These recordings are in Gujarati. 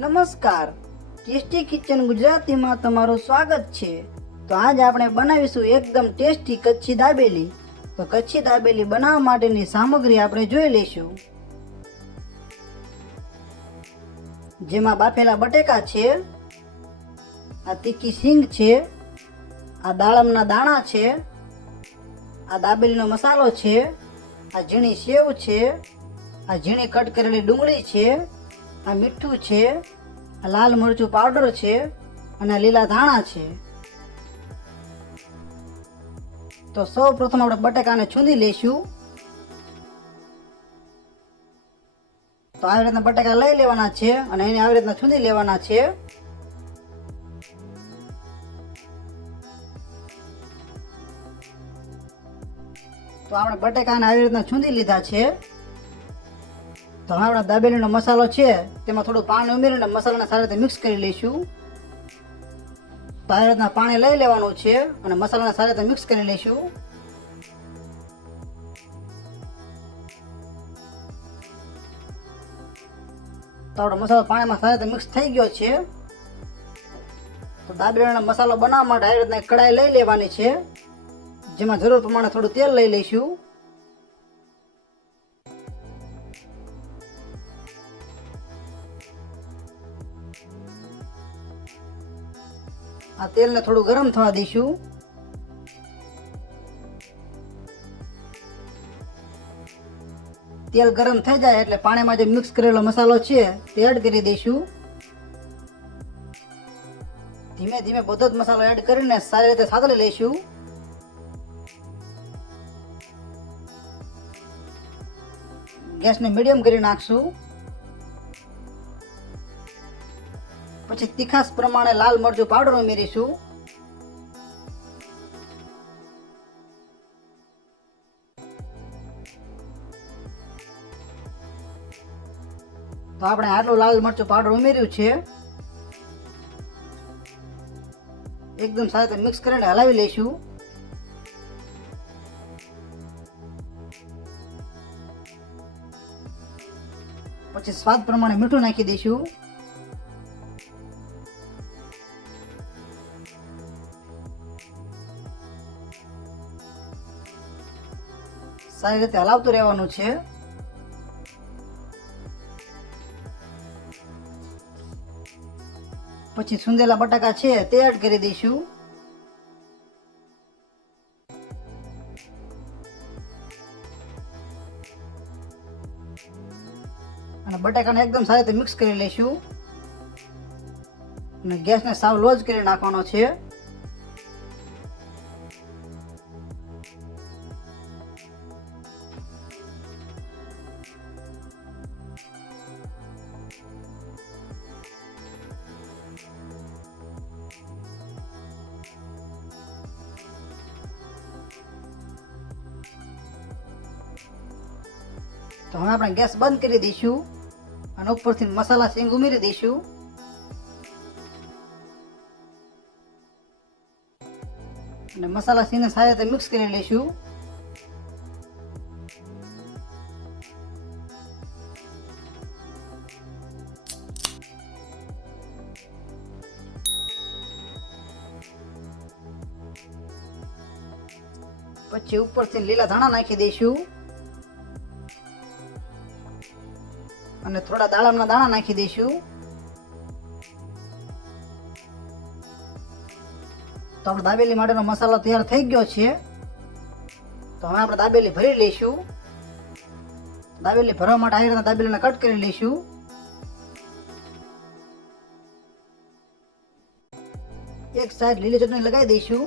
નમસ્કાર, ટેસ્ટી કિચન ગુજરાતીમાં તમારું સ્વાગત છે। તો આજ આપણે બનાવીશું એકદમ ટેસ્ટી કચ્છી દાબેલી। તો કચ્છી દાબેલી બનાવવા માટેની સામગ્રી આપણે જોઈ લઈશું। જેમાં બાફેલા બટેકા છે, આ તીખી સિંગ છે, આ દાડમના દાણા છે, આ દાબેલીનો મસાલો છે, આ ઝીણી સેવ છે, આ ઝીણી કટ કરેલી ડુંગળી છે, આ મીઠું છે, આ લાલ મરચું પાવડર છે અને લીલા ધાણા છે। તો સૌ પ્રથમ આપણે બટાકાને છૂંદી લઈશું। તો આવી રીતના બટાકા લઈ લેવાના છે અને એને આવી રીતના છૂંદી લેવાના છે। તો આપણે બટાકાને આવી રીતના છૂંદી લીધા છે। તો હવે આપણે દાબેલીનો મસાલો છે તેમાં થોડું પાણી ઉમેરીને મસાલાને સારી રીતે મિક્સ કરી લઈશું। તો આવી રીતના પાણી લઈ લેવાનું છે અને મસાલાને સારી રીતે મિક્સ કરી લઈશું। તો આપણો મસાલો પાણીમાં સારી રીતે મિક્સ થઈ ગયો છે। તો દાબેલીનો મસાલો બનાવવા માટે આવી રીતના કઢાઈ લઈ લેવાની છે, જેમાં જરૂર પ્રમાણે થોડું તેલ લઈ લઈશું। આ તેલને થોડું ગરમ થવા દઈશું। તેલ ગરમ થઈ જાય એટલે પાણીમાં જે મિક્સ કરેલો મસાલો છે તે એડ કરી દઈશું। ધીમે ધીમે બધો જ મસાલો એડ કરીને સારી રીતે સાતળી લઈશું। ગેસને મીડિયમ કરી નાખશું। પછી તીખાસ પ્રમાણે લાલ મરચું પાવડર ઉમેરીશું। તો આપણે આટલું લાલ મરચું પાવડર ઉમેર્યું છે। એકદમ સારી રીતે મિક્સ કરીને હલાવી લઈશું। પછી સ્વાદ પ્રમાણે મીઠું નાખી દઈશું। સારી રીતે હલાવતું રહેવાનું છે। પછી સુંદેલા બટાકા છે તે એડ કરી દઈશું। અને બટાકાને એકદમ સારી રીતે મિક્સ કરી લઈશું અને ગેસને સાવ લો જ કરી નાખવાનો છે। તો હવે આપણે ગેસ બંધ કરી દઈશું અને ઉપરથી મસાલા સિંગ ઉમેરી દઈશું। અને મસાલા સિંગને સારી રીતે મિક્સ કરી લઈશું। પછી ઉપરથી લીલા ધાણા નાખી દઈશું અને થોડા દાડમના દાણા નાખી દઈશું। તો આપણે દાબેલી માટેનો મસાલો તૈયાર થઈ ગયો છે। તો હવે આપણે દાબેલી ભરી લઈશું। દાબેલી ભરવા માટે આવી રીતના દાબેલીને કટ કરી લઈશું। એક સાઈડ લીલી ચટણી લગાવી દઈશું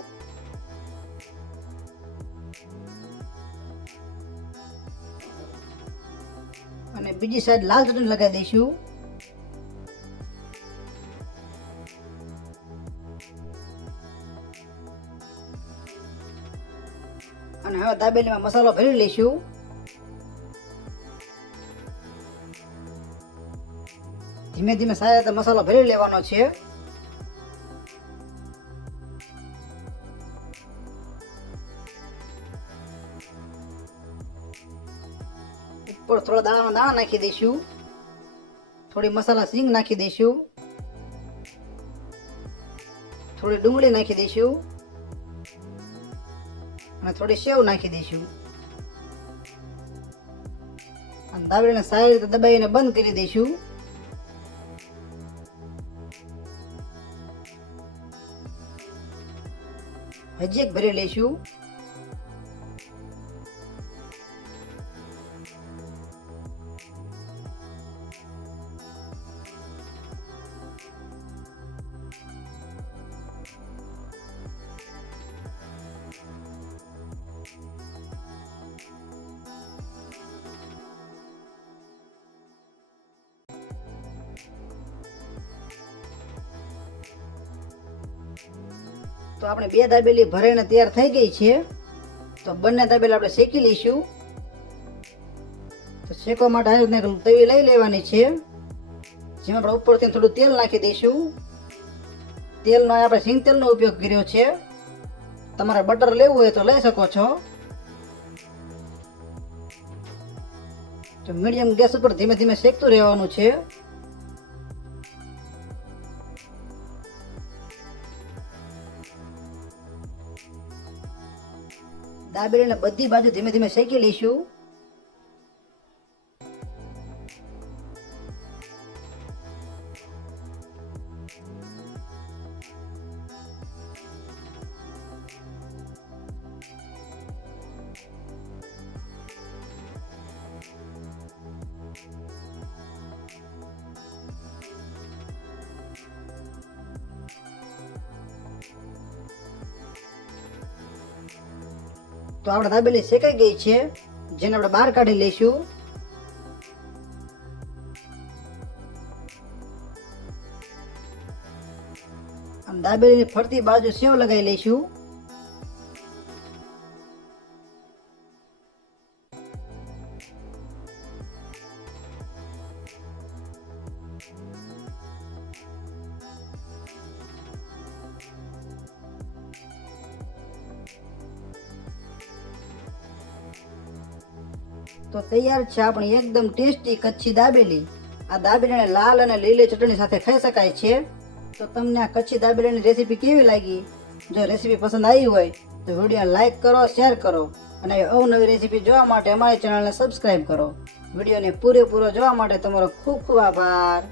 અને બીજી સાઈડ લાલ ચટણી લગાવી દઈશું। અને હવે દાબેલીમાં મસાલો ભરી લઈશું। ધીમે ધીમે સારી રીતે મસાલો ભરી લેવાનો છે। ઉપર થોડા દાણા નાખી દઈશું। થોડી મસાલા સિંગ નાખી દઈશું, થોડી ડુંગળી નાખી દઈશું અને થોડી સેવ નાખી દઈશું અને દાબેલીને સારી રીતે દબાવીને બંધ કરી દઈશું. હજી એક ભરી લઈશું. તો આપણે બે દાબેલી ભરાઈને તૈયાર થઈ ગઈ છે. તો બંને દાબેલી આપણે શેકી લઈશું. તો શેકવા માટે આ રીતના તવી લઈ લેવાની છે, જેમાં આપણે ઉપરથી થોડું તેલ નાખી દઈશું. તેલનો આપણે સિંગ તેલનો ઉપયોગ કર્યો છે, તમારે બટર લેવું હોય તો લઈ શકો છો. તો મીડિયમ ગેસ ઉપર ધીમે ધીમે શેકતું રહેવાનું છે. દાબેલીને બધી બાજુ ધીમે ધીમે શેકી લઈશું. તો આપણે દાબેલી શેકાઈ ગઈ છે, જેને આપણે બહાર કાઢી લઈશું. અને દાબેલીની ફરતી બાજુ સેવ લગાવી લઈશું. તો તૈયાર છે આપણી એકદમ ટેસ્ટી કચ્છી દાબેલી. આ દાબેલીને લાલ અને લીલી ચટણી સાથે ખાઈ શકાય છે. તો તમને આ કચ્છી દાબેલીની રેસીપી કેવી લાગી? જો રેસીપી પસંદ આવી હોય તો વિડીયો લાઈક કરો, શેર કરો અને અવનવી રેસીપી જોવા માટે અમારી ચેનલને સબસ્ક્રાઈબ કરો. વિડીયોને પૂરેપૂરો જોવા માટે તમારો ખૂબ ખૂબ આભાર.